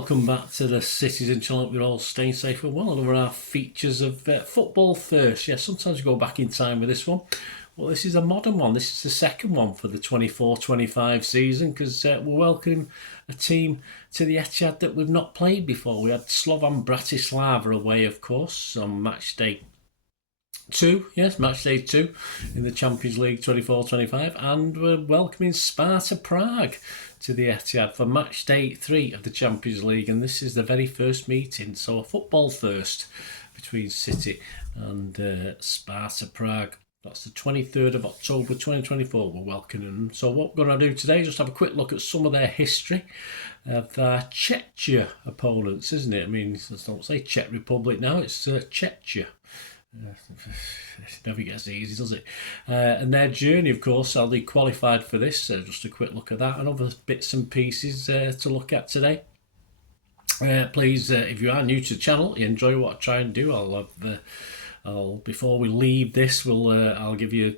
welcome back to the Citizen channel. We're all staying safe and well. Over our features of football first. Yeah, sometimes we go back in time with this one. Well, this is a modern one. This is the second one for the 24-25 season because we're welcoming a team to the Etihad that we've not played before. We had Slovan Bratislava away, of course, on match day 2, yes, match day 2 in the Champions League 24-25, and we're welcoming Sparta Prague to the Etihad for match day 3 of the Champions League, and this is the very first meeting, so a football first between City and Sparta Prague. That's the 23rd of October 2024. We're welcoming them. So what we're going to do today is just have a quick look at some of their history of their Czechia opponents, isn't it? I mean, don't say Czech Republic now, it's Czechia. It never gets easy, does it? And their journey, of course, how they qualified for this. Just a quick look at that and other bits and pieces to look at today. Please, if you are new to the channel, you enjoy what I try and do, I'll before we leave this, I'll give you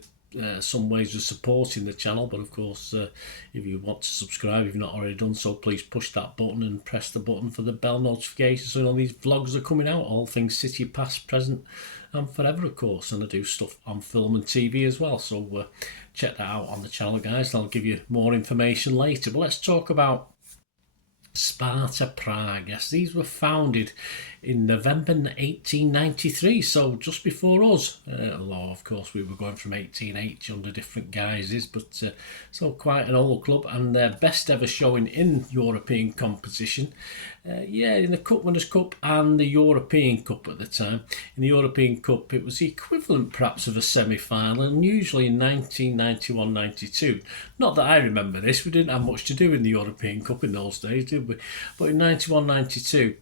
some ways of supporting the channel. But of course, if you want to subscribe, if you've not already done so, please push that button and press the button for the bell notification so all these vlogs are coming out, all things City past, present and forever, of course. And I do stuff on film and TV as well, so check that out on the channel, guys, and I'll give you more information later. But let's talk about Sparta Prague. Yes, these were founded in November 1893, so just before us. Although, of course, we were going from 1880 under different guises, but so quite an old club, and their best ever showing in European competition. In the Cup Winners' Cup and the European Cup at the time. In the European Cup, it was the equivalent perhaps of a semi-final, and usually in 1991-92. Not that I remember this, we didn't have much to do in the European Cup in those days, did we? But in 91-92,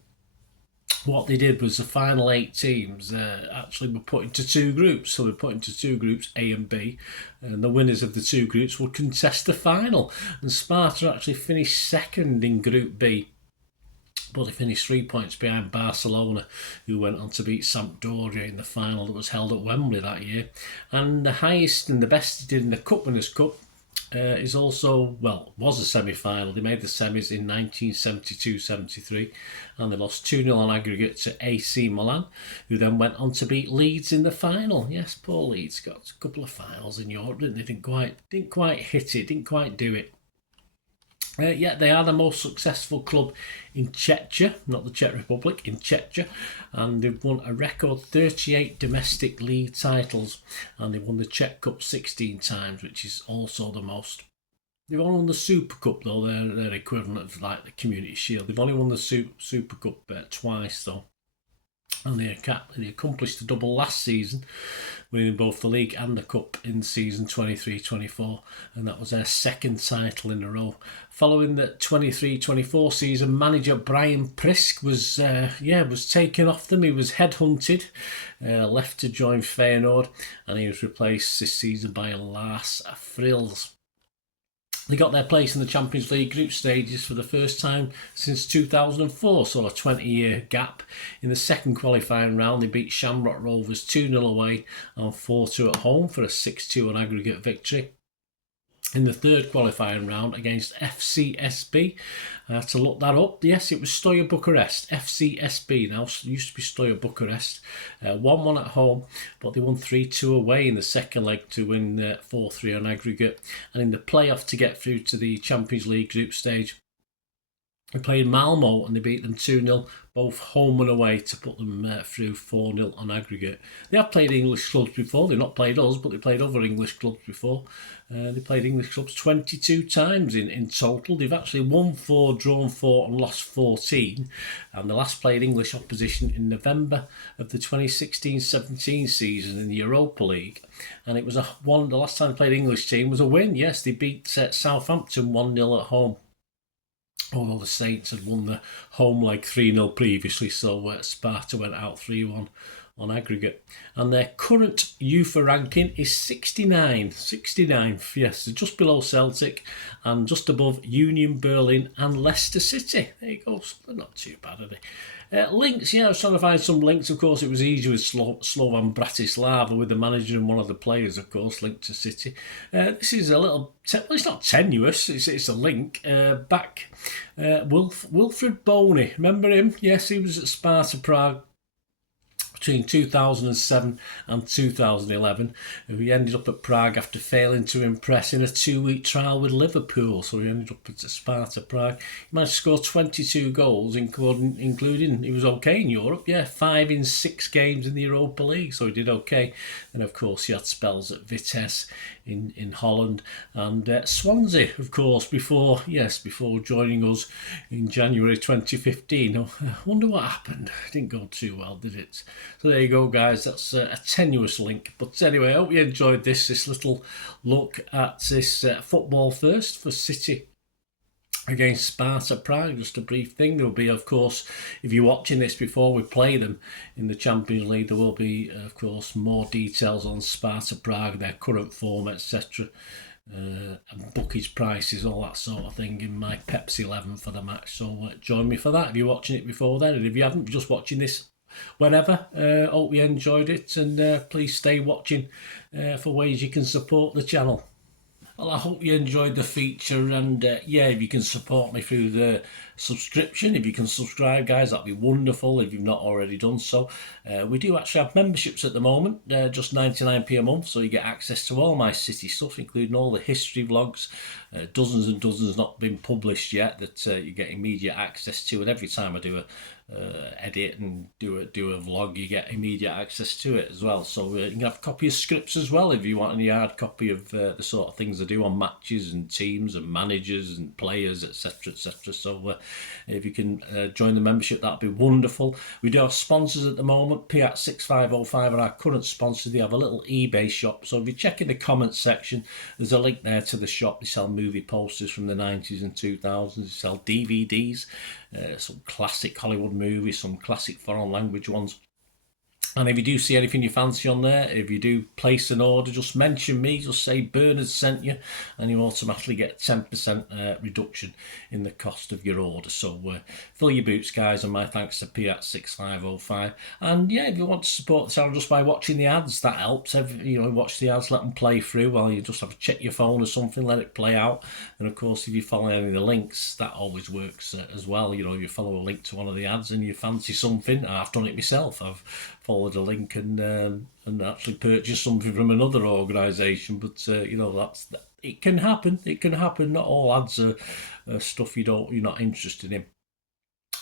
what they did was the final 8 teams actually were put into 2 groups. So they put into 2 groups, A and B, and the winners of the 2 groups would contest the final. And Sparta actually finished second in Group B, but they finished 3 points behind Barcelona, who went on to beat Sampdoria in the final that was held at Wembley that year. And the highest and the best they did in the Cup Winners' Cup is also, was a semi-final. They made the semis in 1972-73 and they lost 2-0 on aggregate to AC Milan, who then went on to beat Leeds in the final. Yes, poor Leeds got a couple of finals in Europe, didn't they? Didn't quite hit it, didn't quite do it. They are the most successful club in Czechia, not the Czech Republic, in Czechia, and they've won a record 38 domestic league titles, and they've won the Czech Cup 16 times, which is also the most. They've only won the Super Cup, though, they're equivalent of like the Community Shield. They've only won the Super Cup twice, though. And they accomplished the double last season, winning both the league and the cup in season 23-24, and that was their second title in a row. Following the 23-24 season, manager Brian Prisk was taken off them. He was headhunted, left to join Feyenoord, and he was replaced this season by Lars Frils. They got their place in the Champions League group stages for the first time since 2004, so a 20-year gap. In the second qualifying round, they beat Shamrock Rovers 2-0 away and 4-2 at home for a 6-2 on aggregate victory. In the third qualifying round against FCSB, I had to look that up. Yes, it was Stoya Bucharest. FCSB now used to be Stoya Bucharest. 1-1 at home, but they won 3-2 away in the second leg to win 4-3 on aggregate. And in the playoff to get through to the Champions League group stage, they played Malmo and they beat them 2-0, both home and away, to put them through 4-0 on aggregate. They have played English clubs before. They've not played us, but they played other English clubs before. They played English clubs 22 times in total. They've actually won 4, drawn 4 and lost 14. And the last played English opposition in November of the 2016-17 season in the Europa League. And it was the last time they played English team was a win. Yes, they beat Southampton 1-0 at home. Although the Saints had won the home leg 3-0 previously, so Sparta went out 3-1 on aggregate, and their current UEFA ranking is 69th. Yes, so just below Celtic and just above Union Berlin and Leicester City. There you go, so not too bad, are they? Links, I was trying to find some links. Of course, it was easy with Slovan Bratislava, with the manager and one of the players, of course, linked to City. This is a little, well, it's not tenuous, it's a link. Back, Wilfred Boney, remember him? Yes, he was at Sparta Prague between 2007 and 2011. He ended up at Prague after failing to impress in a 2-week trial with Liverpool, so he ended up at Sparta Prague. He managed to score 22 goals, including he was okay in Europe, 5 in 6 games in the Europa League, so he did okay. And of course he had spells at Vitesse in Holland and Swansea, of course, before joining us in January 2015. I wonder what happened. It didn't go too well, did it? So there you go, guys. That's a tenuous link. But anyway, I hope you enjoyed this little look at this football first for City against Sparta Prague. Just a brief thing. There will be, of course, if you're watching this before we play them in the Champions League, there will be, of course, more details on Sparta Prague, their current form, etc. And bookies, prices, all that sort of thing in my Pepsi 11 for the match. So join me for that if you're watching it before then. And if you haven't, just watching this whenever, hope you enjoyed it, and please stay watching for ways you can support the channel. Well, I hope you enjoyed the feature, and if you can support me through the subscription, if you can subscribe, guys, that'd be wonderful if you've not already done so. We do actually have memberships at the moment, just 99p a month, so you get access to all my City stuff, including all the history vlogs, dozens and dozens not been published yet that you get immediate access to, and every time I do a edit and do a vlog, you get immediate access to it as well. So you can have a copy of scripts as well if you want any hard copy of the sort of things I do on matches and teams and managers and players, etc. So if you can join the membership, that'd be wonderful. We do have sponsors at the moment. Piat 6505 are our current sponsor. They have a little eBay shop, so if you check in the comments section, there's a link there to the shop. They sell movie posters from the 90s and 2000s. They sell DVDs, some classic Hollywood movies, some classic foreign language ones. And if you do see anything you fancy on there, if you do place an order, just mention me, just say Bernard sent you, and you automatically get 10% reduction in the cost of your order. So fill your boots, guys, and my thanks to Piat 6505. And if you want to support the channel just by watching the ads, that helps. Watch the ads, let them play through while you just have to check your phone or something, let it play out. And of course, if you follow any of the links, that always works as well. If you follow a link to one of the ads and you fancy something, I've done it myself. I've followed a link and actually purchased something from another organisation, but it can happen. Not all ads are stuff you're not interested in.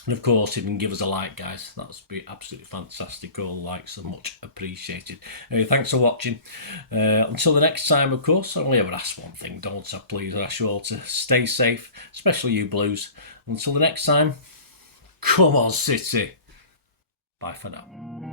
And of course, if you can give us a like, guys, that would be absolutely fantastic. All likes are much appreciated. Anyway, thanks for watching. Until the next time, of course, I only ever ask one thing, don't I? Please, I ask you all to stay safe, especially you Blues. Until the next time, come on, City. Bye for now.